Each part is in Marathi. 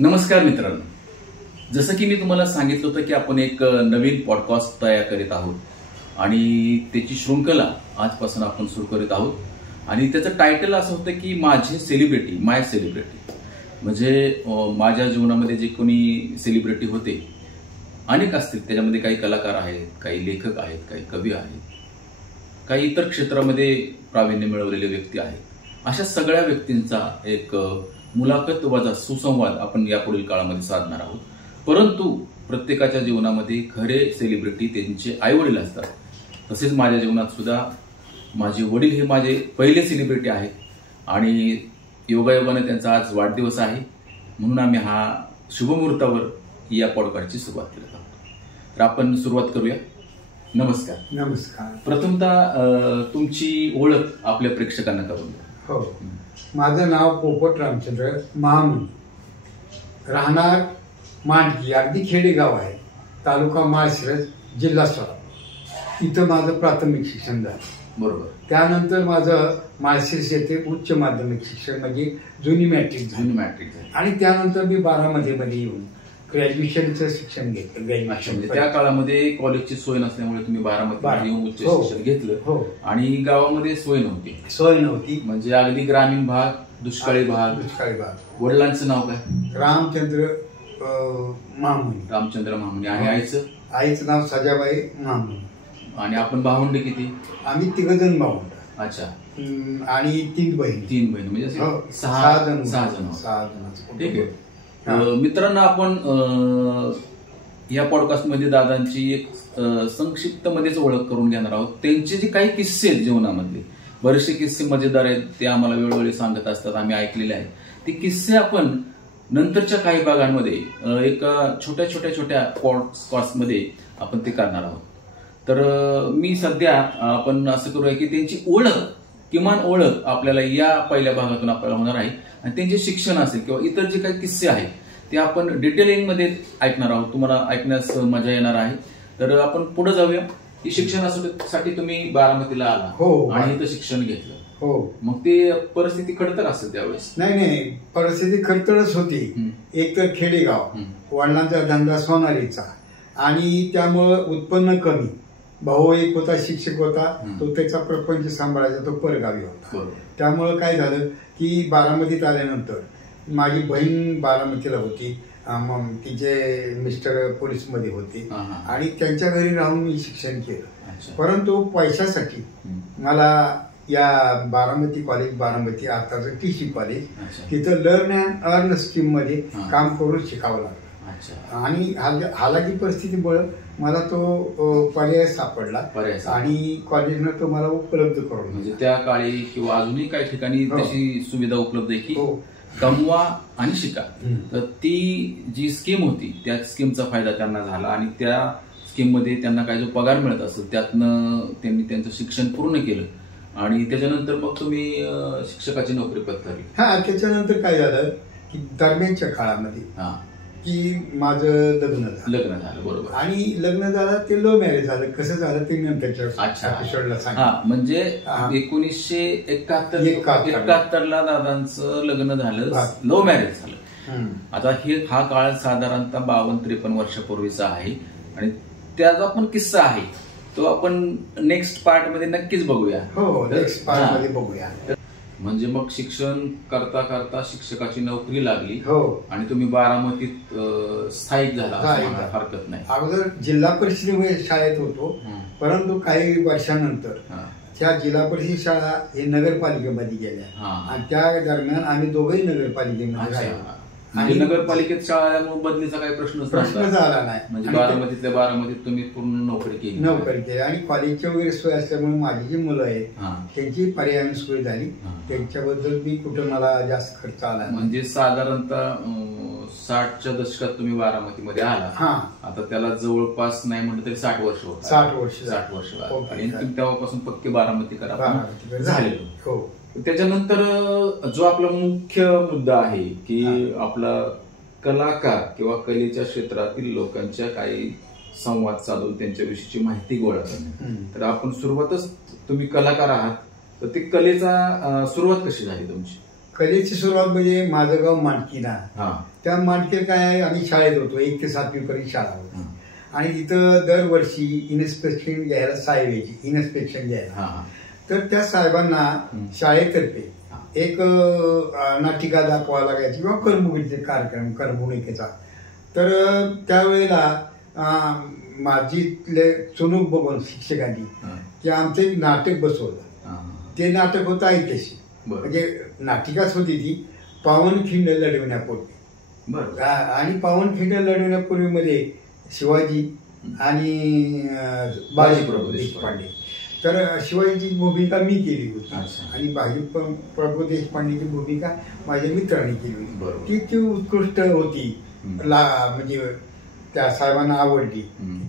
नमस्कार मित्रांनो, जसं की मी तुम्हाला सांगितलं होतं की आपण एक नवीन पॉडकास्ट तयार करीत आहोत आणि त्याची शृंखला आजपासून आपण सुरू करीत आहोत आणि त्याचं टायटल असं होतं की माझे सेलिब्रिटी, माय सेलिब्रिटी. म्हणजे माझ्या जीवनामध्ये जे कोणी सेलिब्रिटी होते अनेक असतील. त्याच्यामध्ये काही कलाकार आहेत, काही लेखक आहेत, काही कवी आहेत, काही इतर क्षेत्रामध्ये प्रावीण्य मिळवलेले व्यक्ती आहेत. अशा सगळ्या व्यक्तींचा एक मुलाखत वजा सुसंवाद आपण यापुढील काळामध्ये साधणार आहोत. परंतु प्रत्येकाच्या जीवनामध्ये खरे सेलिब्रिटी त्यांचे आईवडील असतात. तसेच माझ्या जीवनात सुद्धा माझे वडील हे माझे पहिले सेलिब्रिटी आहेत आणि योगायोगाने त्यांचा आज वाढदिवस आहे. म्हणून आम्ही हा शुभमुहूर्तावर या पॉडकास्टची सुरुवात करत आहोत. तर आपण सुरुवात करूया. नमस्कार. नमस्कार. प्रथमतः तुमची ओळख आपल्या प्रेक्षकांना करून द्या. हो, माझं नाव पोपट रामचंद्र महामुनी, राहणार मांडकी, अगदी खेडेगाव आहे, तालुका माळशिरस, जिल्हा सोलापूर. इथं माझं प्राथमिक शिक्षण झालं. बरोबर. त्यानंतर माझं माळशिरस येथे उच्च माध्यमिक शिक्षण म्हणजे जुनी मॅट्रिक झाली. आणि त्यानंतर मी बारामतीमध्ये येऊन ग्रॅज्युएशनचं शिक्षण घेतलं. ग्रॅज्युएशन त्या काळामध्ये कॉलेजची सोय नसल्यामुळे तुम्ही बारामतीमध्ये येऊन उच्च शिक्षण घेतलं. हो. आणि गावामध्ये सोय नव्हती. म्हणजे अगदी ग्रामीण भाग, दुष्काळी भाग. वडिलांचं नाव काय? रामचंद्र महामुनी. रामचंद्र महामुनी. आणि आईचं नाव सजाबाई महामुनी. आणि आपण भावंड किती? आम्ही 3 जण भावंड. अच्छा. आणि 3 बहीण. म्हणजे 6 जण. ठीक आहे. मित्रांनो, आपण या पॉडकास्टमध्ये दादांची एक संक्षिप्त मध्येच ओळख करून घेणार आहोत. त्यांचे जे काही किस्से आहेत जीवनामधले, बरेचसे किस्से मजेदार आहेत, ते आम्हाला वेळोवेळी सांगत असतात, आम्ही ऐकलेले आहेत. ते किस्से आपण नंतरच्या काही भागांमध्ये एक छोट्या पॉडकास्टमध्ये आपण ते करणार आहोत. तर मी सध्या आपण असं करूया की त्यांची ओळख, किमान ओळख आपल्याला या पहिल्या भागातून आपल्याला होणार आहे. आणि त्यांचे शिक्षण असेल किंवा इतर जे काही किस्से आहेत ते आपण डिटेलिंगमध्ये ऐकणार आहोत. तुम्हाला ऐकण्यास मजा येणार आहे. तर आपण पुढे जाऊया की शिक्षणासाठी तुम्ही बारामतीला आला. हो. आणि इथं शिक्षण घेतलं. हो. मग ते परिस्थिती खडतर असेल त्यावेळेस? नाही, परिस्थिती खडतरच होती. एक तर खेडेगाव, वडिलांचा धंदा सोनारीचा, आणि त्यामुळं उत्पन्न कमी. भाऊ एक होता, शिक्षक होता, तो त्याचा प्रपंच सांभाळायचा, तो परगावी होता. त्यामुळं काय झालं की बारामतीत आल्यानंतर माझी बहीण बारामतीला होती, तिचे मिस्टर पोलीसमध्ये होते आणि त्यांच्या घरी राहून मी शिक्षण केलं. परंतु पैशासाठी मला या बारामती कॉलेज, बारामती आताचं TC कॉलेज, तिथं लर्न अँड अर्न स्कीम मध्ये काम करून शिकावं लागलं. आणि हालाकी परिस्थितीमुळे मला तो पर्याय सापडला आणि कॉलेजनं तो मला उपलब्ध करून. म्हणजे त्या काळी किंवा अजूनही काही ठिकाणी तशी सुविधा उपलब्ध आहे की कमवा आणि शिका. तर ती जी स्कीम होती त्या स्कीमचा फायदा त्यांना झाला आणि त्या स्कीम मध्ये त्यांना काय जो पगार मिळत असेल त्यातनं त्यांनी त्यांचं शिक्षण पूर्ण केलं. आणि त्याच्यानंतर मग तुम्ही शिक्षकाची नोकरी पत्करली. त्याच्यानंतर काय झालं की दरम्यानच्या काळामध्ये की माझं लग्न झालं. बरोबर. आणि लग्न झालं ते लव्ह मॅरेज झालं. कसं झालं ते नंतरच्या एपिसोडला सांगितलं. म्हणजे 1971 ला दादांचं लग्न झालं, लव्ह मॅरेज झालं. आता हा काळ साधारणतः 52-53 वर्षापूर्वीचा आहे आणि त्याचा पण किस्सा आहे, तो आपण नेक्स्ट पार्ट मध्ये नक्कीच बघूया. हो, नेक्स्ट पार्ट मध्ये बघूया. म्हणजे मग शिक्षण करता करता शिक्षकाची नोकरी लागली. हो. आणि तुम्ही बारामतीत स्थायिक झाला, हरकत नाही. अगोदर जिल्हा परिषदेमध्ये शाळेत होतो, परंतु काही वर्षानंतर त्या जिल्हा परिषद शाळा हे नगरपालिकेमध्ये गेल्या आणि त्या दरम्यान आम्ही दोघंही नगरपालिकेमध्ये राहिलो. आणि नगरपालिकेत शाळा बदलीचा काही प्रश्न झाला नाही. म्हणजे बारामतीतल्या बारामतीत तुम्ही पूर्ण नोकरी केली. आणि कॉलेजची वगैरे सोय असल्यामुळे माझी जी मुलं आहेत त्यांची पर्यायी सोय झाली. त्यांच्याबद्दल मी कुठं मला जास्त खर्च आला. म्हणजे साधारणतः 60च्या दशकात तुम्ही बारामतीमध्ये आला. आता त्याला जवळपास नाही म्हटलं तरी 60 वर्ष होत. 60 वर्ष आणि तुम्ही तेव्हापासून पक्के बारामतीकर झालेलो. त्याच्यानंतर जो आपला मुख्य मुद्दा आहे की आपला कलाकार किंवा कलेच्या क्षेत्रातील लोकांच्या काही संवाद साधून त्यांच्याविषयीची माहिती गोळा करणे. तर आपण सुरुवातच, तुम्ही कलाकार आहात, तर ती कलेचा सुरुवात कशी झाली तुमची? कलेची सुरुवात म्हणजे माझं गाव मांडकीना. त्या मांडकीला काय आहे, आम्ही शाळेत होतो, 1 ते 7वी पर्यंत शाळा होती. आणि तिथं दरवर्षी इन्स्पेक्शन घ्यायला साहेब यायची, इन्स्पेक्शन घ्यायला. तर त्या साहेबांना शाळेतर्फे एक नाटिका दाखवायला लागायची किंवा करमणुकीचे कार्यक्रम, करमणुकीचा. तर त्यावेळेला माझी चुणूक बघून शिक्षकांनी की आमचं एक नाटक बसवलं. ते नाटक होतं ऐतिहासिक, म्हणजे नाटिकाच होती ती, पावनखिंड लढवण्यापूर्वी. आणि पावनखिंड लढवण्यापूर्वीमध्ये शिवाजी आणि बाजीप्रभू देशपांडे. तर शिवाजीची भूमिका मी केली होती आणि बाजीप्रभू देशपांडेची भूमिका माझ्या मित्रांनी केली होती. ती उत्कृष्ट होती, म्हणजे त्या साहेबांना आवडली.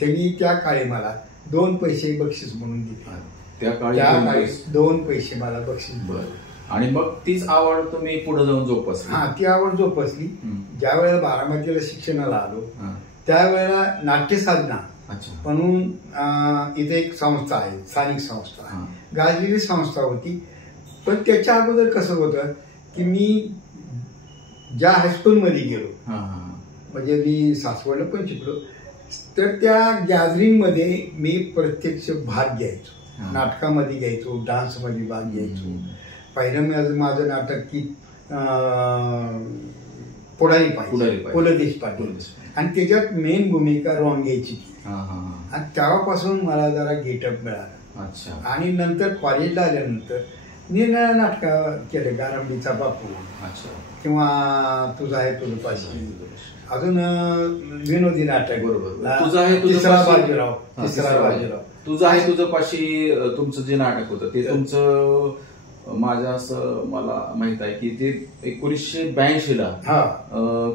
त्यांनी त्या काळी मला 2 पैसे बक्षीस म्हणून दिले. त्या काळी 2 पैसे मला बक्षीस. आणि मग तीच आवड तुम्ही पुढे जाऊन जोपासली? हा, ती आवड जोपासली. ज्या वेळेला बारामतीला शिक्षणाला आलो त्यावेळेला नाट्यसाधना म्हणून इथे एक संस्था आहे, स्थानिक संस्था, गाजलेली संस्था होती. पण त्याच्या अगोदर कसं होतं की मी ज्या हायस्कूलमध्ये गेलो, म्हणजे मी सासवडला पण शिकलो, तर त्या गॅदरिंगमध्ये मी प्रत्यक्ष भाग घ्यायचो. नाटकामध्ये घ्यायचो, डान्समध्ये भाग घ्यायचो. पहिलं माझं नाटक की पुढारी पाहिजे, पु ल देशपांडे, आणि त्याच्यात मेन भूमिका रोंग्याची. आणि तेव्हापासून मला जरा गेटअप मिळाला. आणि नंतर कॉलेजला आल्यानंतर निरनिळ्या नाटकं केले, गारंबीचा बापू किंवा तुझा आहे तुझं पाशी, अजून विनोदी नाटक, बरोबर, तुझा आहे तिसरा बाजीराव. तुझं आहे तुझं पाशी तुमचं जे नाटक होतं ते तुमचं माझ्या असं मला माहित आहे की ते 1982ला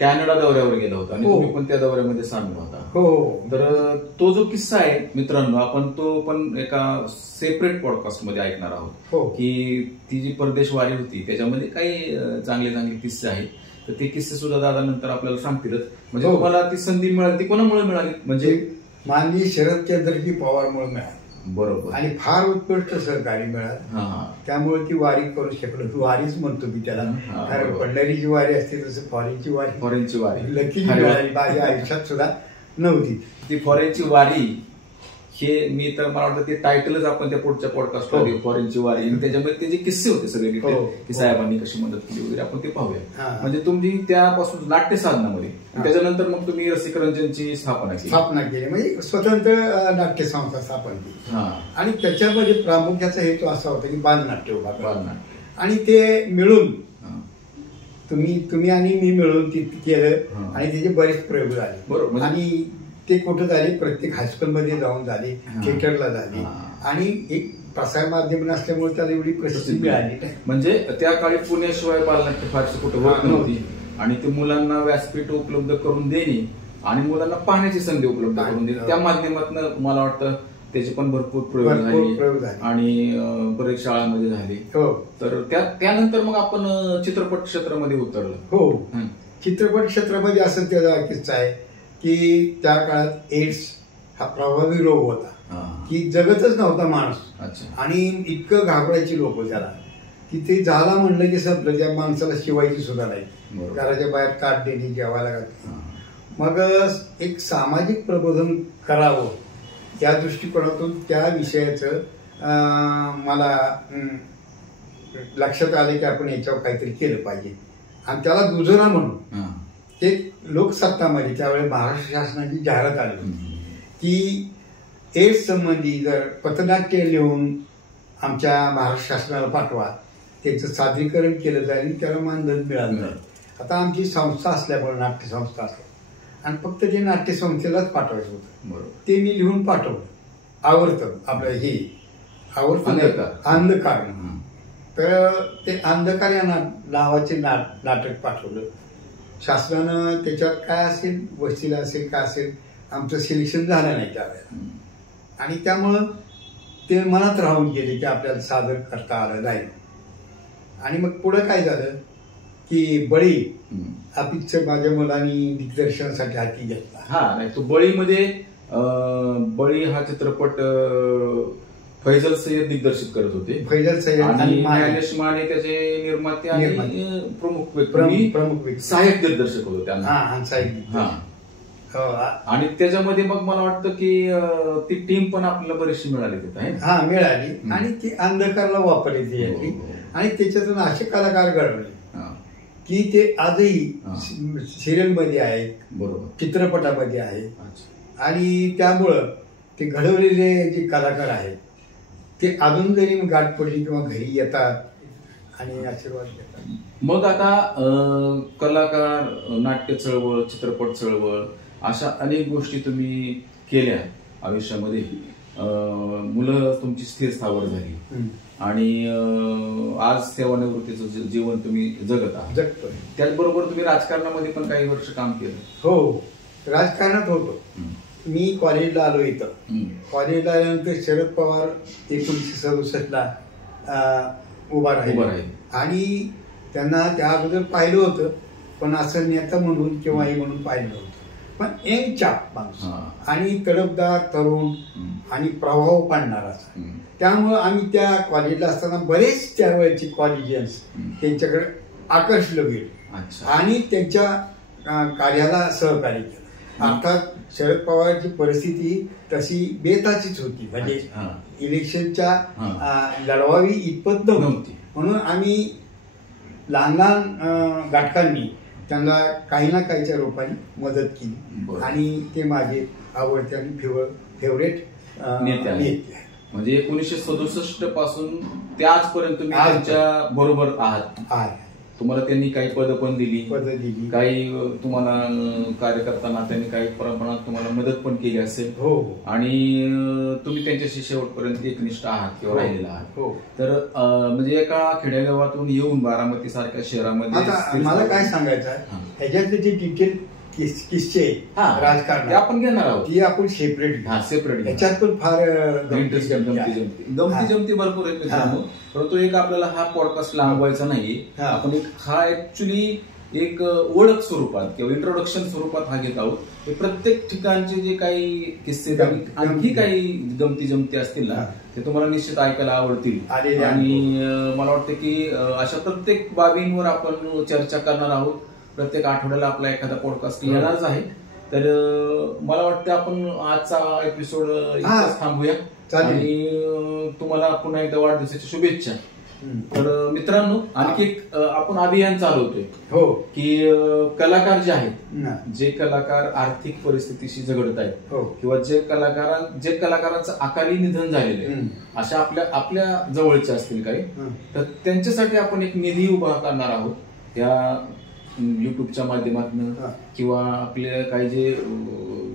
कॅनडा दौऱ्यावर गेला होता आणि तुम्ही पण त्या दौऱ्यामध्ये सामील होता. तर तो जो किस्सा आहे मित्रांनो, आपण तो पण एका सेपरेट पॉडकास्ट मध्ये ऐकणार आहोत की ती जी परदेश वारी होती त्याच्यामध्ये काही चांगले चांगले किस्से आहेत. तर ते किस्से सुद्धा दादा नंतर आपल्याला सांगतीलच. म्हणजे तुम्हाला ती संधी मिळाली, ती कोणामुळे मिळाली? म्हणजे माननीय शरदचंद्रजी पवारमुळे मिळाली. बरोबर. आणि फार उत्कृष्ट सहकारी मिळालं, त्यामुळे ती वारी करू शकलो. वारीच म्हणतो मी त्याला, कारण पंढरीची वारी असते तसं फॉरेनची वारी लकीची मिळाली. माझ्या आयुष्यात सुद्धा नव्हती ती फॉरेनची वारी. हे मी तर मला वाटतं ते टायटलच आपण त्या पुढच्या पॉडकास्ट मध्ये फॉरेनची वारी, आणि त्याच्यामध्ये ते जे किस्से होते सगळे की साहेबांनी कशी मदत केली वगैरे आपण ते पाहूया. म्हणजे तुम्ही त्यापासून नाट्य साधनामध्ये, त्याच्यानंतर मग तुम्ही रसिकरंजनची स्थापना केली, म्हणजे स्वतंत्र नाट्य संस्था स्थापन केली. आणि त्याच्यामध्ये प्रामुख्याचा हेतू असा होता की बालनाट्य उभा, आणि ते मिळून तुम्ही आणि मी मिळून केलं आणि त्याचे बरेच प्रयोग झाले. बरोबर. आणि ते कुठं झाले, प्रत्येक हायस्कूलमध्ये जाऊन झाले, थिएटरला झाले, आणि एक प्रसार माध्यम नसल्यामुळे त्याला एवढी प्रसिद्धी मिळाली. म्हणजे त्या काळी पुण्याशिवाय बालनाट्य फारशी कुठं होत नव्हती, आणि ते मुलांना व्यासपीठ उपलब्ध करून देणे आणि मुलांना पाहण्याची संधी उपलब्ध करून देणे, त्या माध्यमातून मला वाटतं त्याचे पण भरपूर प्रयोग झाले आणि बरेच शाळांमध्ये झाले. तर त्यानंतर मग आपण चित्रपट क्षेत्रामध्ये उतरलो. चित्रपट क्षेत्रामध्ये असं त्याचा किस्सा आहे की त्या काळात एड्स हा प्रभावी रोग होता की जगतच नव्हता माणूस, आणि इतकं घाबरायची लोक त्याला की ते झाला म्हणलं की संपलं. त्या माणसाला शिवायची सुद्धा नाही, घराच्या बाहेर काट देणे, जेवायला घातली. मग एक सामाजिक प्रबोधन करावं या दृष्टिकोनातून त्या विषयाचं मला लक्षात आलं की आपण याच्यावर काहीतरी केलं पाहिजे. आणि त्याला दुजोरा म्हणून ते लोकसत्तामध्ये त्यावेळेस महाराष्ट्र शासनाची जाहिरात आली की एड्स संबंधी जर पथनाट्य लिहून आमच्या महाराष्ट्र शासनाला पाठवा, त्याचं सादरीकरण केलं जाईल, त्याला मानधन मिळालं जाईल. आता आमची संस्था असल्यामुळे, नाट्य संस्था असल्या, आणि फक्त ते नाट्य संस्थेलाच पाठवायचं होतं. ते मी लिहून पाठवलं. आवर्तं आपलं हे अंधकार. तर ते अंधकार या नावाचे नाटक पाठवलं. शासनानं त्याच्यात काय असेल, वस्तीला असेल काय असेल, आमचं सिलेक्शन झालं नाही त्यावेळेला, आणि त्यामुळं ते मनात राहून गेले की आपल्याला सादर करता आलं नाही. आणि मग पुढं काय झालं की बळी हा पिक्चर माझ्या मुलांनी दिग्दर्शनासाठी हाती घेतला. नाही तो बळीमध्ये बळी हा चित्रपट फैजल सय्यद दिग्दर्शित करत होते. फैजल सय्यद आणि न्यायाधीश माने त्याचे निर्माते आणि प्रमुख व्यक्ती सहाय्यक दिग्दर्शक होते त्यांना. आणि त्याच्यामध्ये मग मला वाटतं की ती टीम पण आपल्याला बरीचशी मिळाली तिथे. हा, मिळाली आणि ती अंधकारला वापरली ती. आणि त्याच्यातून असे कलाकार घडवले की ते आजही सिरियल मध्ये आहेत, बरोबर, चित्रपटामध्ये आहेत. आणि त्यामुळं ते घडवलेले जे कलाकार आहेत ते अजून जरी गाठ पडली किंवा घरी येतात आणि आशीर्वाद देतात. मग आता कलाकार, नाट्य चळवळ, चित्रपट चळवळ अशा अनेक गोष्टी तुम्ही केल्या आयुष्यामध्ये. मुलं तुमची स्थिर स्थावर झाली आणि आज सेवानिवृत्तीचं जीवन तुम्ही जगता. त्याचबरोबर तुम्ही राजकारणामध्ये पण काही वर्ष काम केलं. हो, राजकारणात होतो. मी कॉलेजला आलो इथं. कॉलेजला आल्यानंतर शरद पवार 1967ला उभा राहिले आणि त्यांना त्या अगोदर पाहिलं होतं, पण असं नेता म्हणून किंवा हे म्हणून पाहिलं होतं. पण एक चाप माणूस आणि तडफदार तरुण आणि प्रभाव पाडणारा. त्यामुळं आम्ही त्या कॉलेजला असताना बरेच त्यावेळेचे कॉलेजियन्स त्यांच्याकडे आकर्षलं गेलो आणि त्यांच्या कार्याला सहकार्य केलं. अर्थात शरद पवारची परिस्थिती तशी बेताचीच होती, म्हणजे इलेक्शनच्या लढवावी इतपत नव्हती. म्हणून आम्ही लहान लहान घटकांनी त्यांना काही ना काहीच्या रूपाने मदत केली आणि ते माझे आवडते आणि फेवरेट नेते आहेत. म्हणजे 1967 पासून ते आजपर्यंत तुम्ही त्यांच्या बरोबर आहात. तुम्हाला त्यांनी काही पद पण दिली, काही तुम्हाला कार्यकर्त्यांना त्यांनी काही प्रमाणात तुम्हाला मदत पण केली असेल. आणि तुम्ही त्यांच्याशी शेवटपर्यंत एकनिष्ठ आहात किंवा राहिलेला आहात. तर म्हणजे एका खेडेगावातून येऊन बारामती सारख्या शहरामध्ये मला काय सांगायचं आहे, ह्याच्यातले जे डिटेल किस्से राजकारण आपण घेणार आहोत, ती आपण सेपरेट ह्याच्यात पण फार गमती जमती भरपूर आहेत मित्रांनो. परंतु एक आपल्याला हा पॉडकास्ट लांबवायचा नाही. आपण हा ऍक्च्युली एक ओळख स्वरूपात किंवा इंट्रोडक्शन स्वरूपात हा घेत आहोत. प्रत्येक ठिकाणचे जे काही किस्से आणखी काही गमती जमती असतील ना, ते तुम्हाला निश्चित ऐकायला आवडतील. आणि मला वाटतं की अशा प्रत्येक बाबींवर आपण चर्चा करणार आहोत. प्रत्येक आठवड्याला आपला एखादा पॉडकास्ट येणारच आहे. तर मला वाटतं आपण आजचा एपिसोड थांबूया आणि तुम्हाला पुन्हा एकदा वाढदिवसाच्या शुभेच्छा. तर मित्रांनो, आणखी एक आपण अभियान चालवतोय की कलाकार जे आहेत, जे कलाकार आर्थिक परिस्थितीशी झगडत आहेत किंवा जे कलाकारांचं अकाली निधन झालेलं आहे, अशा आपल्या जवळचे असतील काही, तर त्यांच्यासाठी आपण एक निधी उभा करणार आहोत. त्या युट्यूबच्या माध्यमातून किंवा आपले काही जे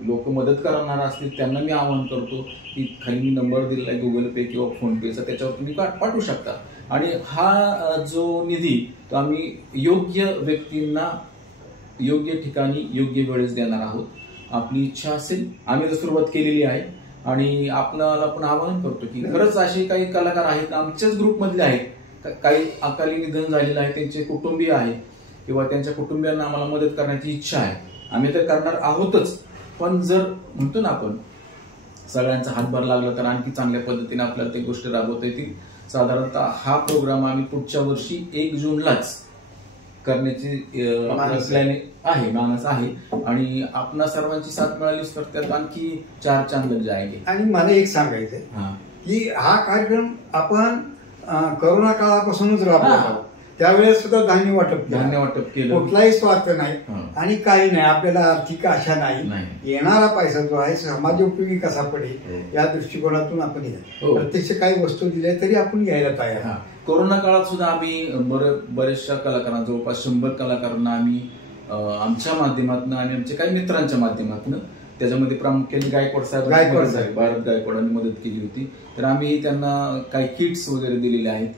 लोक मदत करणार असतील त्यांना मी आवाहन करतो की खाली मी नंबर दिलेला आहे गुगल पे किंवा फोन पेचा, त्याच्यावर तुम्ही पाठवू शकता. आणि हा जो निधी तो आम्ही योग्य व्यक्तींना योग्य ठिकाणी योग्य वेळेस देणार आहोत. आपली इच्छा असेल, आम्ही तर सुरुवात केलेली आहे आणि आपल्याला पण आवाहन करतो की खरंच असे काही कलाकार आहेत, आमच्याच ग्रुपमधले आहेत, काही अकाली निधन झालेलं आहे, त्यांचे कुटुंबीय आहेत किंवा त्यांच्या कुटुंबियांना आम्हाला मदत करण्याची इच्छा आहे. आम्ही तर करणार आहोतच, पण जर म्हणतो ना आपण सगळ्यांचा हातभार लागला तर आणखी चांगल्या पद्धतीने आपल्याला ते गोष्ट राबवता येतील. साधारणतः हा प्रोग्राम आम्ही पुढच्या वर्षी 1 जूनलाच करण्याची मानस आहे आणि आपणा सर्वांची साथ मिळालीच तर त्यात आणखी 4 चांद लग जायगे. आणि मला एक सांगायचंय की हा कार्यक्रम आपण करोना काळापासूनच राबवत आहोत. त्यावेळेस सुद्धा धान्य वाटप केलं, कुठलाही स्वार्थ नाही आणि काही नाही, आपल्याला आर्थिक आशा नाही. येणारा पैसा जो आहे समाजोपयोगी कसा पडेल या दृष्टिकोनातून आपण प्रत्यक्ष काही वस्तू दिल्या तरी आपण घ्यायला तयार. कोरोना काळात सुद्धा आम्ही बरेचशा कलाकारांना, जवळपास 100 कलाकारांना आम्ही आमच्या माध्यमातून आणि आमच्या काही मित्रांच्या माध्यमातून, त्याच्यामध्ये प्रामुख्याने गायकवाड साहेब, भारत गायकवाडांनी मदत केली होती. तर आम्ही त्यांना काही किट्स वगैरे दिलेले आहेत.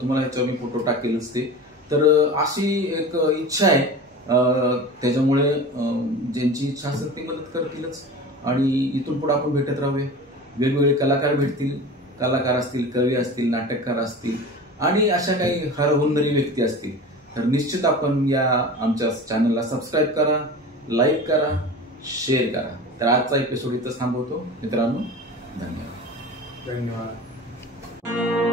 तुम्हाला ह्याच्यावर मी फोटो टाकेलच ते. तर अशी एक इच्छा आहे, त्याच्यामुळे ज्यांची इच्छा असेल ते मदत करतीलच आणि इथून पुढे आपण भेटत राहूया. वेगवेगळे कलाकार भेटतील, कलाकार असतील, कवी असतील, नाटककार असतील आणि अशा काही हरहुन्नरी व्यक्ती असतील. तर निश्चित आपण या आमच्या चॅनलला सबस्क्राईब करा, लाईक करा, शेअर करा. तर आजचा एपिसोड इथं थांबवतो मित्रांनो. धन्यवाद. धन्यवाद.